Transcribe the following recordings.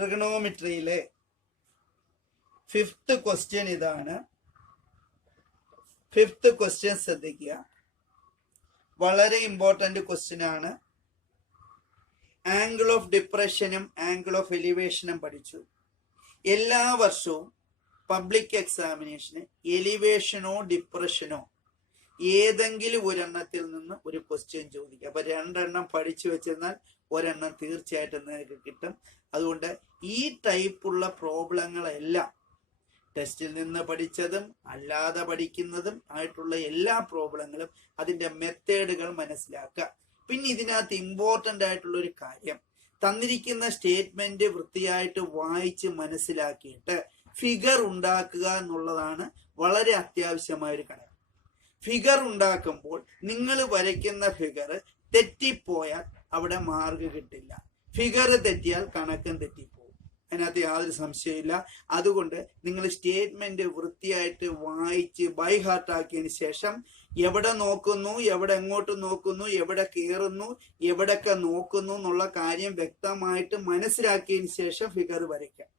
ട്രിഗണോമെട്രിയിലെ 5th question ഇതാണ്. 5th question ശ്രദ്ധിക്കുക, വളരെ ഇമ്പോർട്ടന്റ് ക്വസ്റ്റ്യൻ ആണ്. ആംഗിൾ ഓഫ് ഡിപ്രഷനും ആംഗിൾ ഓഫ് എലിവേഷനും പഠിച്ചു. എല്ലാ വർഷവും പബ്ലിക് എക്സാമിനേഷന് എലിവേഷനോ ഡിപ്രഷനോ ഏതെങ്കിലും ഒരെണ്ണത്തിൽ നിന്ന് ഒരു ക്വസ്റ്റ്യൻ ചോദിക്കുക. അപ്പൊ 2 എണ്ണം പഠിച്ചു വെച്ചിരുന്നാൽ ഒരെണ്ണം തീർച്ചയായിട്ടും നിങ്ങൾക്ക് കിട്ടും. അതുകൊണ്ട് ഈ ടൈപ്പുള്ള പ്രോബ്ലങ്ങളെല്ലാം ടെസ്റ്റിൽ നിന്ന് പഠിച്ചതും അല്ലാതെ പഠിക്കുന്നതും ആയിട്ടുള്ള എല്ലാ പ്രോബ്ലങ്ങളും അതിന്റെ മെത്തേഡുകൾ മനസ്സിലാക്കുക. പിന്നെ ഇതിനകത്ത് ഇമ്പോർട്ടന്റ് ആയിട്ടുള്ള ഒരു കാര്യം, തന്നിരിക്കുന്ന സ്റ്റേറ്റ്മെന്റ് വൃത്തിയായിട്ട് വായിച്ച് മനസ്സിലാക്കിയിട്ട് ഫിഗർ ഉണ്ടാക്കുക എന്നുള്ളതാണ് വളരെ അത്യാവശ്യമായ ഒരു ഘടകം. ഫിഗർ ഉണ്ടാക്കുമ്പോൾ നിങ്ങൾ വരയ്ക്കുന്ന ഫിഗർ തെറ്റിപ്പോയാൽ അവിടെ മാർക്ക് കിട്ടില്ല. ഫിഗർ തെറ്റിയാൽ കണക്കും തെറ്റിപ്പോകും. അതിനകത്ത് യാതൊരു സംശയമില്ല. അതുകൊണ്ട് നിങ്ങൾ സ്റ്റേറ്റ്മെന്റ് വൃത്തിയായിട്ട് വായിച്ച് ബൈ ഹാർട്ട് ആക്കിയതിന് ശേഷം എവിടെ നോക്കുന്നു, എവിടെ എങ്ങോട്ട് നോക്കുന്നു, എവിടെ കയറുന്നു, എവിടൊക്കെ നോക്കുന്നു എന്നുള്ള കാര്യം വ്യക്തമായിട്ട് മനസ്സിലാക്കിയതിന് ശേഷം ഫിഗർ വരയ്ക്കാം.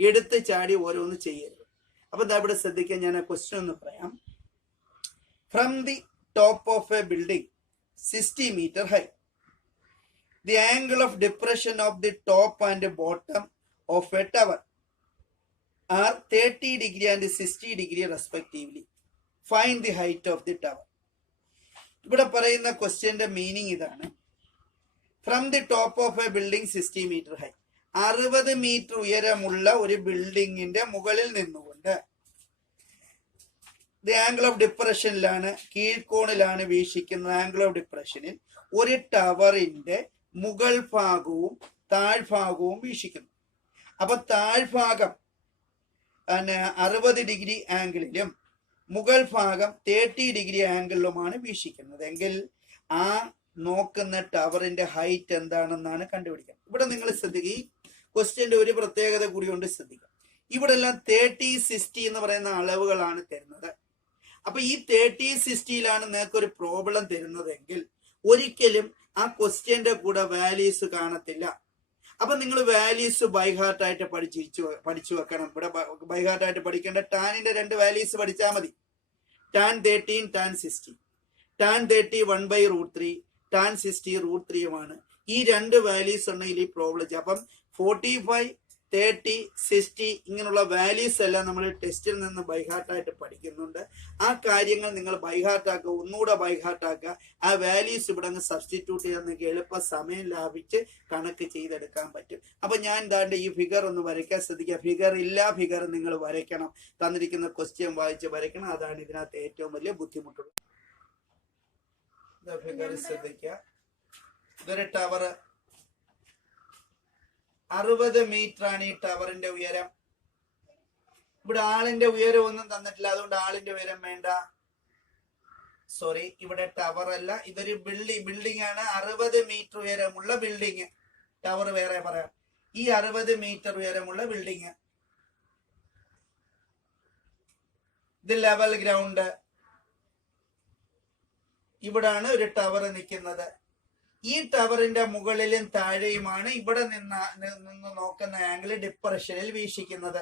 എടുത്ത് ചാടി ഓരോന്ന് ചെയ്യരുത്. അപ്പൊ ഇവിടെ ശ്രദ്ധിക്കാൻ ഞാൻ ആ ക്വസ്റ്റ്യൻ ഒന്ന് പറയാം. From the top of a building 60 meter high, the angle of depression of the top and bottom of a tower are 30 degree and 60 degree respectively. Find the height of the tower. ഇവിടെ പറയുന്ന ക്വസ്റ്റ്യന്റെ meaning ഇതാണ്. From the top of a building 60 meter high, 60 metre ഉയരമുള്ള ഒരു ബിൽഡിങ്ങിന്റെ മുകളിൽ നിന്നുകൊണ്ട് the angle of ഡിപ്രഷനിലാണ്, കീഴ്ക്കോണിലാണ് വീക്ഷിക്കുന്ന ആംഗിൾ ഓഫ് ഡിപ്രഷനിൽ ഒരു ടവറിന്റെ മുകൾ ഭാഗവും താഴ്ഭാഗവും വീക്ഷിക്കുന്നു. അപ്പൊ താഴ്ഭാഗം 60 ഡിഗ്രി ആംഗിളിലും മുകൾ ഭാഗം 30 ഡിഗ്രി ആംഗിളിലുമാണ് വീക്ഷിക്കുന്നത് എങ്കിൽ ആ നോക്കുന്ന ടവറിന്റെ ഹൈറ്റ് എന്താണെന്നാണ് കണ്ടുപിടിക്കുന്നത്. ഇവിടെ നിങ്ങൾ ശ്രദ്ധിക്കുക, ഈ ക്വസ്റ്റ്യന്റെ ഒരു പ്രത്യേകത കൂടി കൊണ്ട് ശ്രദ്ധിക്കുക. ഇവിടെ എല്ലാം 30, 60 എന്ന് പറയുന്ന അളവുകളാണ് തരുന്നത്. അപ്പൊ ഈ 30, 60യിലാണ് നിങ്ങൾക്ക് ഒരു പ്രോബ്ലം തരുന്നതെങ്കിൽ ഒരിക്കലും ആ ക്വസ്റ്റ്യന്റെ കൂടെ വാല്യൂസ് കാണത്തില്ല. അപ്പൊ നിങ്ങൾ വാല്യൂസ് ബൈഹാർട്ടായിട്ട് പഠിച്ചു വെക്കണം. ഇവിടെ ബൈഹാർട്ടായിട്ട് പഠിക്കേണ്ട ടാനിന്റെ 2 വാല്യൂസ് പഠിച്ചാൽ മതി. Tan 13, tan 60. Tan 30 1/√3, tan 60 √3യുമാണ്. ഈ 2 വാല്യൂസ് ഉണ്ടെങ്കിൽ ഈ പ്രോബ്ലം ചെയ്യും. അപ്പം 45, 30, 60 ഇങ്ങനെയുള്ള വാല്യൂസ് എല്ലാം നമ്മൾ ടെസ്റ്റിൽ നിന്ന് ബൈഹാർട്ടായിട്ട് പഠിക്കുന്നുണ്ട്. ആ കാര്യങ്ങൾ നിങ്ങൾ ബൈഹാർട്ടാക്കുക, ഒന്നുകൂടെ ബൈഹാർട്ടാക്കുക. ആ വാല്യൂസ് ഇവിടെ അങ്ങ് സബ്സ്റ്റിറ്റ്യൂട്ട് ചെയ്യാൻ നിങ്ങൾക്ക് എളുപ്പ സമയം ലാഭിച്ച് കണക്ക് ചെയ്തെടുക്കാൻ പറ്റും. അപ്പൊ ഞാൻ എന്താണ്ട് ഈ ഫിഗർ ഒന്ന് വരയ്ക്കാൻ ശ്രദ്ധിക്കുക. ഫിഗർ ഇല്ല, ഫിഗർ നിങ്ങൾ വരയ്ക്കണം. തന്നിരിക്കുന്ന ക്വസ്റ്റ്യൻ വായിച്ച് വരയ്ക്കണം. അതാണ് ഇതിനകത്ത് ഏറ്റവും വലിയ ബുദ്ധിമുട്ടുള്ളത്. ഫിഗർ ശ്രദ്ധിക്കുക. ഇതൊരു ടവർ, 60 മീറ്റർ ആണ് ഈ ടവറിന്റെ ഉയരം. ഇവിടെ ആളിന്റെ ഉയരം ഒന്നും തന്നിട്ടില്ല, അതുകൊണ്ട് ആളിന്റെ ഉയരം വേണ്ട. സോറി, ഇവിടെ ടവർ അല്ല, ഇതൊരു ബിൽഡിംഗ് ആണ്. 60 മീറ്റർ ഉയരമുള്ള ബിൽഡിംഗ്. ടവർ വേറെ പറയാം. ഈ 60 മീറ്റർ ഉയരമുള്ള ബിൽഡിംഗ്, ഇത് ലെവൽ ഗ്രൗണ്ട്. ഇവിടാണ് ഒരു ടവർ നിൽക്കുന്നത്. ഈ ടവറിന്റെ മുകളിലും താഴെയുമാണ് ഇവിടെ നിന്ന് നോക്കുന്ന ആംഗിൾ ഡിപ്രഷനിൽ വീക്ഷിക്കുന്നത്.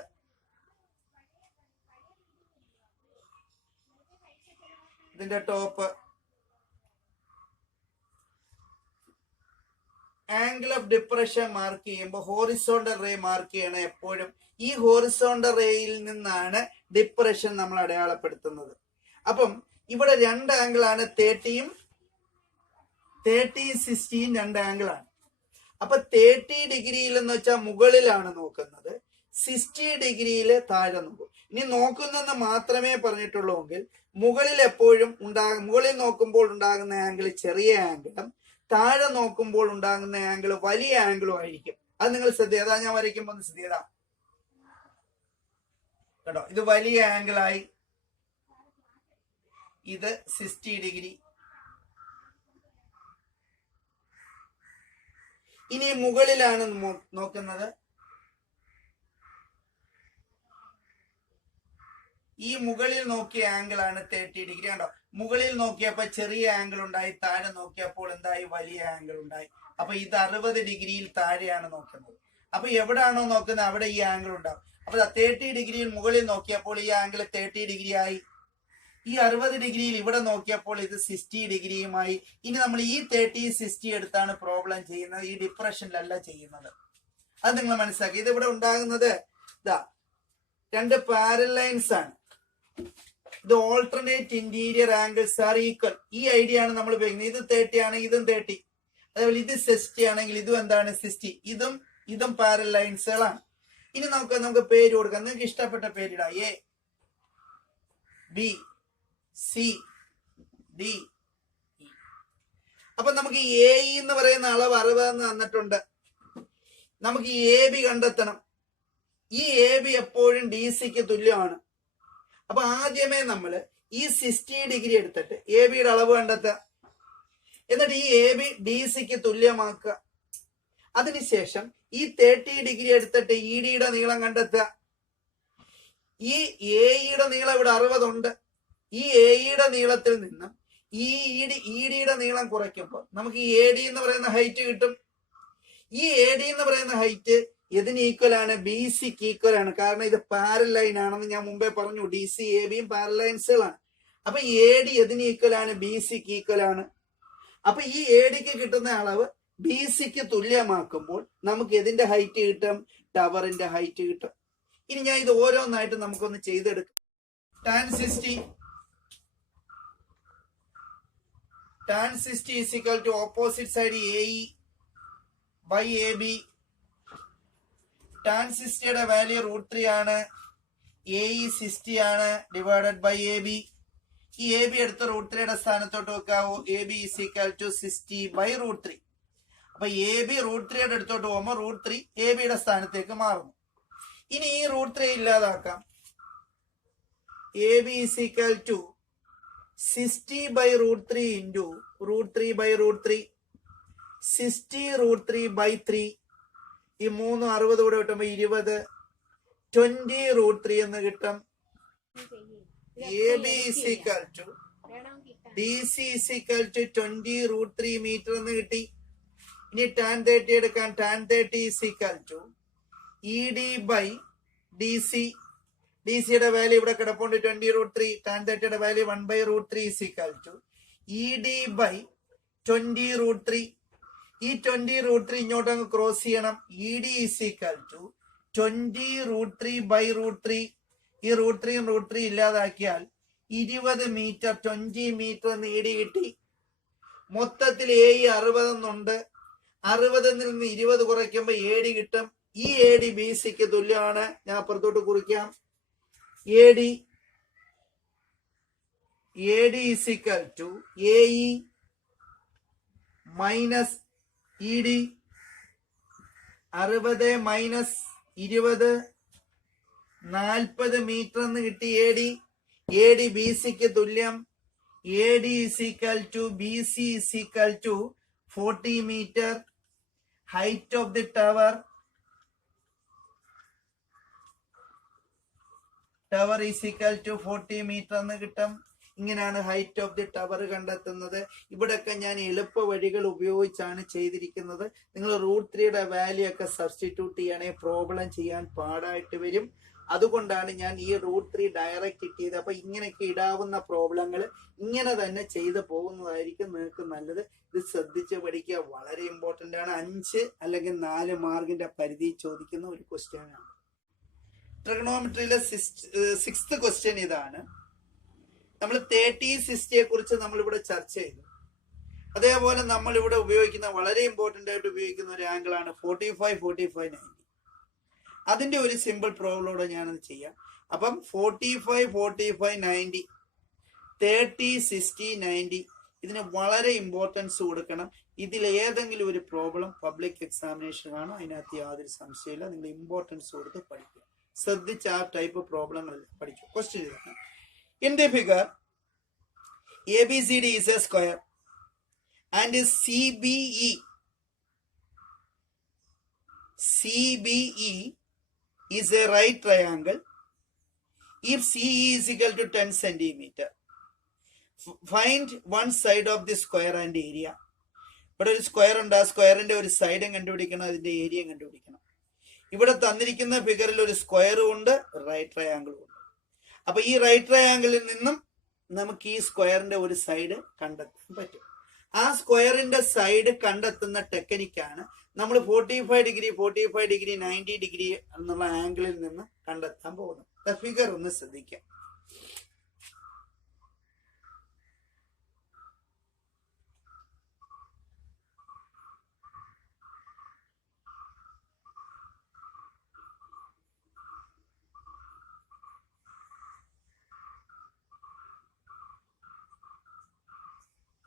ഇതിന്റെ top angle of depression mark ചെയ്യുമ്പോൾ ഹോറിസോണ്ടൽ റേ മാർക്ക് ചെയ്യണം എപ്പോഴും. ഈ ഹോറിസോണ്ടൽ റേയിൽ നിന്നാണ് ഡിപ്രഷൻ നമ്മൾ അടയാളപ്പെടുത്തുന്നത്. അപ്പം ഇവിടെ 2 ആംഗിളാണ്, 30, 60 2 ആംഗിളാണ്. അപ്പൊ 30 ഡിഗ്രിയിൽ എന്ന് വെച്ചാൽ മുകളിലാണ് നോക്കുന്നത്, 60 ഡിഗ്രിയിൽ താഴെ നോക്കും. ഇനി നോക്കുന്നെന്ന് മാത്രമേ പറഞ്ഞിട്ടുള്ളൂ എങ്കിൽ മുകളിൽ എപ്പോഴും മുകളിൽ നോക്കുമ്പോൾ ഉണ്ടാകുന്ന ആംഗിൾ ചെറിയ ആംഗിളും താഴെ നോക്കുമ്പോൾ ഉണ്ടാകുന്ന ആംഗിൾ വലിയ ആംഗിളും ആയിരിക്കും. അത് നിങ്ങൾ ശ്രദ്ധിക്കുക. അതാ ഞാൻ വരയ്ക്കുമ്പോൾ ഒന്ന് ശ്രദ്ധിക്കുക കേട്ടോ. ഇത് വലിയ ആംഗിളായി, ഇത് 60 ഡിഗ്രി. ഇനി മുകളിലാണ് നോക്കുന്നത്, ഈ മുകളിൽ നോക്കിയ ആംഗിൾ ആണ് 30 ഡിഗ്രി. കണ്ടോ, മുകളിൽ നോക്കിയപ്പോൾ ചെറിയ ആംഗിൾ ഉണ്ടായി, താഴെ നോക്കിയപ്പോൾ എന്തായി, വലിയ ആംഗിൾ ഉണ്ടായി. അപ്പൊ ഇത് 60 ഡിഗ്രിയിൽ താഴെയാണ് നോക്കുന്നത്. അപ്പൊ എവിടെയാണോ നോക്കുന്നത് അവിടെ ഈ ആംഗിൾ ഉണ്ടാവും. അപ്പൊ 30 ഡിഗ്രിയിൽ മുകളിൽ നോക്കിയപ്പോൾ ഈ ആംഗിൾ 30 ഡിഗ്രി ആയി. ഈ 60 ഡിഗ്രിയിൽ ഇവിടെ നോക്കിയപ്പോൾ ഇത് 60 ഡിഗ്രിയുമായി. ഇനി നമ്മൾ ഈ 30 60 എടുത്താണ് പ്രോബ്ലം ചെയ്യുന്നത്, ഈ ഡിപ്രഷനിലല്ല ചെയ്യുന്നത്. അത് നിങ്ങൾ മനസ്സിലാക്കി. ഇത് ഇവിടെ ഉണ്ടാകുന്നത് ഇതാ രണ്ട് പാരലൽ ലൈൻസ് ആണ്. ഇത് alternate interior angles are equal. ഈ ഐഡിയ ആണ് നമ്മൾ ഉപയോഗിക്കുന്നത്. ഇത് 30 ആണെങ്കിൽ ഇതും 30, അതേപോലെ ഇത് 60 ആണെങ്കിൽ ഇതും എന്താണ് 60. ഇതും പാരലൽ ലൈൻസുകളാണ്. ഇനി നമുക്ക് പേര് കൊടുക്കാം. നിങ്ങൾക്ക് ഇഷ്ടപ്പെട്ട പേരിടാം. A B C D E. അപ്പൊ നമുക്ക് എ എന്ന് പറയുന്ന അളവ് 60 എന്ന് തന്നിട്ടുണ്ട്. നമുക്ക് ഈ എ ബി കണ്ടെത്തണം. ഈ എ ബി എപ്പോഴും ഡി സിക്ക് തുല്യമാണ്. അപ്പൊ ആദ്യമേ നമ്മൾ ഈ 60 ഡിഗ്രി എടുത്തിട്ട് എ ബിയുടെ അളവ് കണ്ടെത്തുക. എന്നിട്ട് ഈ എ ബി ഡി സിക്ക് തുല്യമാക്കുക. അതിനുശേഷം ഈ 30 ഡിഗ്രി എടുത്തിട്ട് ഇ ഡിയുടെ നീളം കണ്ടെത്തുക. ഈ എയുടെ നീളം ഇവിടെ 60 ഉണ്ട്. ഈ എയുടെ നീളത്തിൽ നിന്നും ഈ ഇ ഡിയുടെ നീളം കുറയ്ക്കുമ്പോൾ നമുക്ക് ഈ എ ഡി എന്ന് പറയുന്ന ഹൈറ്റ് കിട്ടും. ഈ എ ഡി എന്ന് പറയുന്ന ഹൈറ്റ് ഇതിന് ഈക്വൽ ആണ്, ബി സിക്ക് ഈക്വൽ ആണ്. കാരണം ഇത് പാരലൽ ലൈൻ ആണെന്ന് ഞാൻ മുമ്പേ പറഞ്ഞു. ഡി സി എ ബിയും പാരലൽ ലൈൻസുകളാണ്. അപ്പൊ എ ഡി ഇതിന് ഈക്വൽ ആണ്, ബി സിക്ക് ഈക്വൽ ആണ്. അപ്പൊ ഈ എ ഡിക്ക് കിട്ടുന്ന അളവ് ബി സിക്ക് തുല്യമാക്കുമ്പോൾ നമുക്ക് ഇതിന്റെ ഹൈറ്റ് കിട്ടും, ടവറിന്റെ ഹൈറ്റ് കിട്ടും. ഇനി ഞാൻ ഇത് ഓരോന്നായിട്ട് നമുക്കൊന്ന് ചെയ്തെടുക്കാം. tan 60 is equal to opposite side AE by AB. tan 60യുടെ വാല്യൂ √3 ആണ്, AE 60 ആണ്, ഡിവൈഡഡ് ബൈ AB. ഈ AB എടുത്ത് √3യുടെ സ്ഥാനത്തോട്ട് വെക്കാവോ. AB is equal to 60 by √3. അപ്പൊ AB √3യുടെ അടുത്തോട്ട് പോകുമ്പോൾ √3 ABയുടെ സ്ഥാനത്തേക്ക് മാറുന്നു. ഇനി ഈ √3 ഇല്ലാതാക്കാം. AB is equal to 60 by √3 into √3 by √3. 60 √3 by 3. ഈ 3 60 കൂടെ കിട്ടുമ്പോ 20. 20 √3 എന്ന് കിട്ടും. AB is equal to DC is equal to 20 √3 metre എന്ന് കിട്ടി. ഇനി tan 30 എടുക്കാൻ. tan 30 is equal to ED by DC. ഡിസിയുടെ വാല്യൂ ഇവിടെ കിടപ്പുണ്ട് 20 √3. tan 30യുടെ value 1 by √3 is equal to ED by 20 √3. ഈ 20 √3 ഇങ്ങോട്ട് അങ്ങ് ക്രോസ് ചെയ്യണം. ED is equal to 20 √3 by √3. ഈ √3 √3 ഇല്ലാതാക്കിയാൽ 20 മീറ്റർ 20 മീറ്റർ എന്ന് ED കിട്ടി. മൊത്തത്തിൽ AE 60 എന്നുണ്ട്. 60 നിന്ന് 20 കുറയ്ക്കുമ്പോ AD കിട്ടും. ഈ AD BCക്ക് തുല്യമാണ്. ഞാൻ അപ്പുറത്തോട്ട് കുറിക്കാം. AD is equal to AE minus ED. 60 minus 20 40 metre എന്ന് കിട്ടി. AD BCക്ക് തുല്യം. AD is equal to BC is equal to 40 meter. Height of the tower is equal to 40 meter എന്ന് കിട്ടും. ഇങ്ങനെയാണ് ഹൈറ്റ് ഓഫ് ദി ടവർ കണ്ടെത്തുന്നത്. ഇവിടെയൊക്കെ ഞാൻ എളുപ്പ വഴികൾ ഉപയോഗിച്ചാണ് ചെയ്തിരിക്കുന്നത്. നിങ്ങൾ √3യുടെ വാല്യൂ ഒക്കെ സബ്സ്റ്റിറ്റ്യൂട്ട് ചെയ്യണേ പ്രോബ്ലം ചെയ്യാൻ പാടായിട്ട് വരും. അതുകൊണ്ടാണ് ഞാൻ ഈ √3 ഡയറക്റ്റ് ഇട്ടത്. അപ്പൊ ഇങ്ങനെയൊക്കെ ഇടാവുന്ന പ്രോബ്ലങ്ങൾ ഇങ്ങനെ തന്നെ ചെയ്തു പോകുന്നതായിരിക്കും നിങ്ങൾക്ക് നല്ലത്. ഇത് ശ്രദ്ധിച്ച് പഠിക്കുക, വളരെ ഇമ്പോർട്ടന്റ് ആണ്. 5 അല്ലെങ്കിൽ 4 മാർക്കിന്റെ പരിധി ചോദിക്കുന്ന ഒരു ക്വസ്റ്റ്യൻ ആണ്. ട്രിഗണോമെട്രിയിലെ 6th ക്വസ്റ്റ്യൻ ഇതാണ്. നമ്മൾ 30 60യെ കുറിച്ച് നമ്മൾ ഇവിടെ ചർച്ച ചെയ്തു. അതേപോലെ നമ്മൾ ഇവിടെ ഉപയോഗിക്കുന്ന വളരെ ഇമ്പോർട്ടന്റ് ആയിട്ട് ഉപയോഗിക്കുന്ന ഒരു ആംഗിൾ ആണ് 45 45 90. അതിന്റെ ഒരു സിമ്പിൾ പ്രോബ്ലമോടെ ഞാനത് ചെയ്യാം. അപ്പം 45 45 90 30 60 90 ഇതിന് വളരെ ഇമ്പോർട്ടൻസ് കൊടുക്കണം. ഇതിൽ ഏതെങ്കിലും ഒരു പ്രോബ്ലം പബ്ലിക് എക്സാമിനേഷൻ കാണും, അതിനകത്ത് യാതൊരു സംശയമില്ല. നിങ്ങൾ ഇമ്പോർട്ടൻസ് കൊടുത്ത് പഠിക്കുക, ശ്രദ്ധിച്ച് ആ ടൈപ്പ് പ്രോബ്ലങ്ങൾ പഠിക്കും. ക്വസ്റ്റ്യൻ ഇതാണ്. In the figure ABCD is a square and CBE is a right triangle if CE is equal to 10 centimeter. Find one side of the square and area. ഇവിടെ ഒരു സ്ക്വയർ ഉണ്ട്, ആ സ്ക്വയറിന്റെ ഒരു സൈഡും കണ്ടുപിടിക്കണം, അതിന്റെ ഏരിയയും കണ്ടുപിടിക്കണം. ഇവിടെ തന്നിരിക്കുന്ന ഫിഗറിൽ ഒരു സ്ക്വയറും ഉണ്ട്, റൈറ്റ് ട്രയാങ്കിളും ഉണ്ട്. അപ്പൊ ഈ റൈറ്റ് ട്രയാങ്കിളിൽ നിന്നും നമുക്ക് ഈ സ്ക്വയറിന്റെ ഒരു സൈഡ് കണ്ടെത്താൻ പറ്റും. ആ സ്ക്വയറിന്റെ സൈഡ് കണ്ടെത്തുന്ന ടെക്നിക്കാണ് നമ്മൾ 45 ഡിഗ്രി 45 ഡിഗ്രി 90 ഡിഗ്രി എന്നുള്ള ആംഗിളിൽ നിന്ന് കണ്ടെത്താൻ പോകുന്നത്. ഫിഗർ ഒന്ന് ശ്രദ്ധിക്കാം.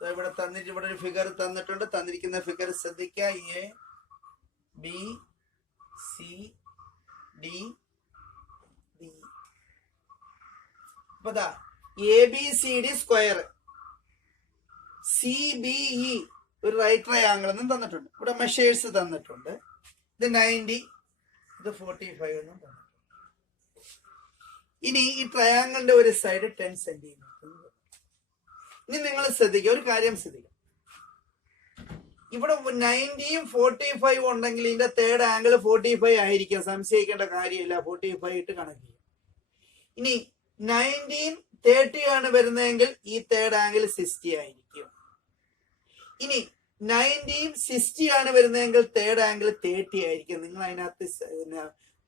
ഇവിടെ ഒരു ഫിഗർ തന്നിട്ടുണ്ട്. തന്നിരിക്കുന്ന ഫിഗർ ശ്രദ്ധിക്കുക. A B C D B. അപ്പൊ A B C D square, C B E ഒരു റൈറ്റ് ട്രയാങ്കിൾ എന്നും തന്നിട്ടുണ്ട്. ഇവിടെ മെഷേഴ്സ് തന്നിട്ടുണ്ട്. ഇത് 90, ഇത് 45 എന്നും തന്നിട്ടുണ്ട്. ഇനി ഈ ട്രയാങ്കിളിന്റെ ഒരു സൈഡ് 10 സെന്റിമീറ്റർ. ഇനി നിങ്ങൾ ശ്രദ്ധിക്കുക, ഒരു കാര്യം ശ്രദ്ധിക്കുക. ഇവിടെ 90യും 45 ഉണ്ടെങ്കിൽ ഇതിന്റെ തേർഡ് ആംഗിൾ 45 ആയിരിക്കും, സംശയിക്കേണ്ട കാര്യമില്ല. 45 ഇട്ട് കണക്ട് ചെയ്യും. ഇനി 90യും 30 ആണ് വരുന്നതെങ്കിൽ ഈ തേർഡ് ആംഗിൾ 60 ആയിരിക്കും. ഇനി 90യും 60 ആണ് വരുന്നതെങ്കിൽ തേർഡ് ആംഗിൾ 30 ആയിരിക്കും. നിങ്ങൾ അതിനകത്ത്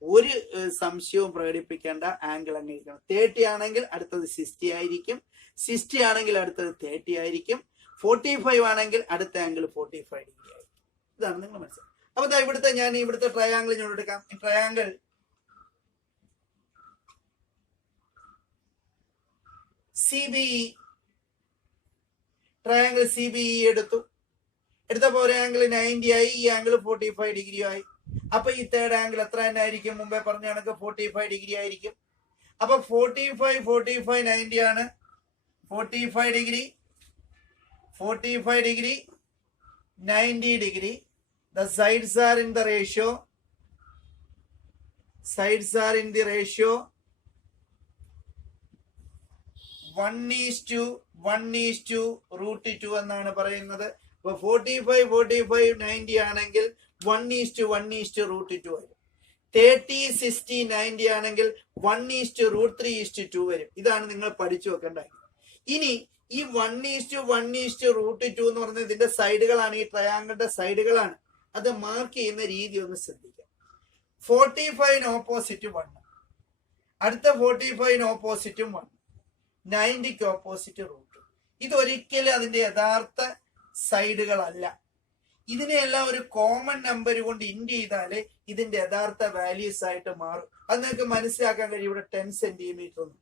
ഒരു സംശയവും പ്രകടിപ്പിക്കേണ്ട. ആംഗിൾ അംഗീകരിക്കണം. 30 ആണെങ്കിൽ അടുത്തത് 60 ആയിരിക്കും, 60 ആണെങ്കിൽ അടുത്തത് 30 ആയിരിക്കും, 45 ആണെങ്കിൽ അടുത്ത ആംഗിൾ 45 ഡിഗ്രി ആയിരിക്കും. ഇതാണ് നിങ്ങൾ മനസ്സിലാക്കുക. അപ്പൊ ഞാൻ ഇവിടുത്തെ ട്രയാംഗിൾ ഇങ്ങോട്ട് എടുക്കാം. ട്രയാംഗിൾ CBE, ട്രയാംഗിൾ CBE എടുത്തപ്പോ ഒരു ആംഗിൾ 90 ആയി, ഈ ആംഗിൾ 45 ഡിഗ്രി ആയി. അപ്പൊ ഈ തേർഡ് ആംഗിൾ എത്ര തന്നെ ആയിരിക്കും? മുമ്പേ പറഞ്ഞ കണക്ക് 45 ഡിഗ്രി ആയിരിക്കും. അപ്പൊ 45 90 ആണ്. 45 degree 90 degree. The sides are in the ratio. Sides are in the ratio 1:1:√2 എന്നാണ് പറയുന്നത്. അപ്പൊ 45 90 ആണെങ്കിൽ 1:1:√2 വരും. 30 60 90 ആണെങ്കിൽ 1:√3:2 വരും. ഇതാണ് നിങ്ങൾ പഠിച്ചു വെക്കേണ്ടത്. ഇനി ഈ 1:1:√2 എന്ന് പറയുന്നത് ഇതിന്റെ സൈഡുകളാണ്, ഈ ട്രയാങ്കിളിന്റെ സൈഡുകളാണ്. അത് മാർക്ക് ചെയ്യുന്ന രീതി ഒന്ന് ശ്രദ്ധിക്കാം. 45 ഓപ്പോസിറ്റ് 1, അടുത്ത 45 ഓപ്പോസിറ്റും 1, 90 ഓപ്പോസിറ്റ് √2. ഇതൊരിക്കലും അതിന്റെ യഥാർത്ഥ സൈഡുകളല്ല. ഇതിനെല്ലാം ഒരു കോമൺ നമ്പർ കൊണ്ട് ഇൻഡ് ചെയ്താലേ ഇതിന്റെ യഥാർത്ഥ വാല്യൂസ് ആയിട്ട് മാറും. അത് നിങ്ങൾക്ക് മനസ്സിലാക്കാൻ കഴിയും. ഇവിടെ 10 സെന്റിമീറ്റർ ഒന്നും.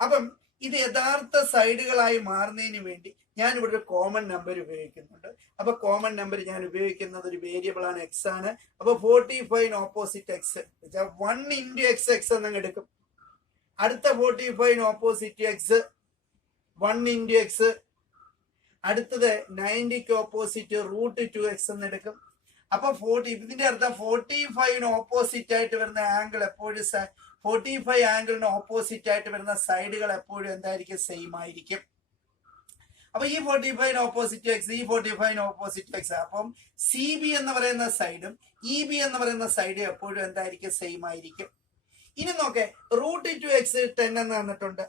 അപ്പം ഇത് യഥാർത്ഥ സൈഡുകളായി മാറുന്നതിന് വേണ്ടി ഞാൻ ഇവിടെ ഒരു കോമൺ നമ്പർ ഉപയോഗിക്കുന്നുണ്ട്. അപ്പൊ കോമൺ നമ്പർ ഞാൻ ഉപയോഗിക്കുന്നത് ഒരു വേരിയബിൾ ആണ്, എക്സ് ആണ്. അപ്പൊ 45 ഓപ്പോസിറ്റ് എക്സ് 1 × x എന്നങ്ങ് എടുക്കും. അടുത്ത 45 ഓപ്പോസിറ്റ് എക്സ് 1 × x. അടുത്തത് 90 ഓപ്പോസിറ്റ് √2x എന്ന് എടുക്കും. അപ്പൊ ഇതിന്റെ അർത്ഥം 45 ഓപ്പോസിറ്റ് ആയിട്ട് വരുന്ന ആംഗിൾ എപ്പോഴും 45 ആംഗിളിന് ഓപ്പോസിറ്റ് ആയിട്ട് വരുന്ന സൈഡുകൾ എപ്പോഴും എന്തായിരിക്കും? സെയിം ആയിരിക്കും. അപ്പൊ ഈ 45 ഓപ്പോസിറ്റ് എക്സ്, ഈ 45 ഓപ്പോസിറ്റ് എക്സ്. അപ്പം CB എന്ന് പറയുന്ന സൈഡും EB എന്ന് പറയുന്ന സൈഡും എപ്പോഴും എന്തായിരിക്കും? സെയിം ആയിരിക്കും. ഇനി നോക്കേ, √2x 10 എന്ന് തന്നിട്ടുണ്ട്.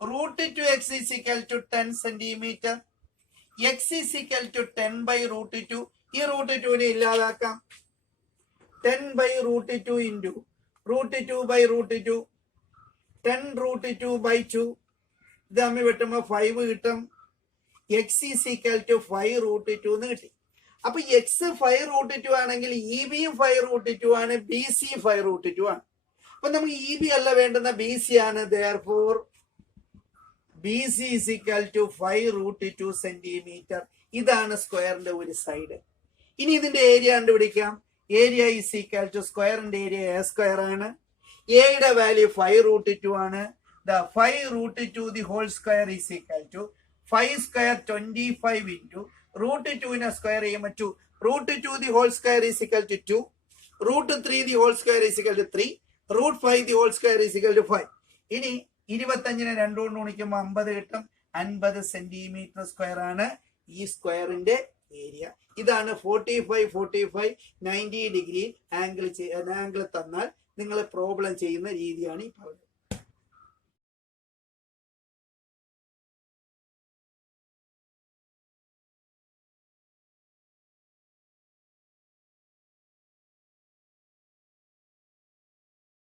√2x is equal to 10 centimeter. X is equal to 10/√2. ഈ √2 ഇല്ലാതാക്കാം. 10/√2 into √2/√2 10√2/2. ഇത് തമ്മിൽ വെട്ടുമ്പോ 5 കിട്ടും. X is equal to 5√2 എന്ന് കിട്ടി. അപ്പൊ X 5√2 ആണെങ്കിൽ EB 5√2 ആണ്, BC 5√2 ആണ്. അപ്പൊ നമുക്ക് EB അല്ല വേണ്ടുന്ന BC ആണ്. Therefore BC is equal to 5√2 centimetre. ഇതാണ് സ്ക്വയറിന്റെ ഒരു സൈഡ്. ഇനി ഇതിന്റെ ഏരിയ കണ്ടുപിടിക്കാം. ഏരിയ is equal to സ്ക്വയറിന്റെ ഏരിയ A സ്ക്വയർ ആണ്. എയുടെ വാല്യൂ 5√2 ആണ്. 5√2 the whole square is equal to 5 square 25 into √2 square ചെയ്യുമ്പോൾ 2. √2 the whole square is equal to 2. √3 the whole square is equal to 3. √5 the whole square is equal to 5. ഇനി 25നെ 2 കൊണ്ട് ഗുണിക്കുമ്പോൾ 50 കിട്ടും. 50 centimetre square ആണ് ഈ സ്ക്വയറിന്റെ ഏരിയ. ഇതാണ് 45 90 ഡിഗ്രി ആംഗിൾ തന്നാൽ നിങ്ങൾ പ്രോബ്ലം ചെയ്യുന്ന രീതിയാണ് ഈ പറഞ്ഞത്.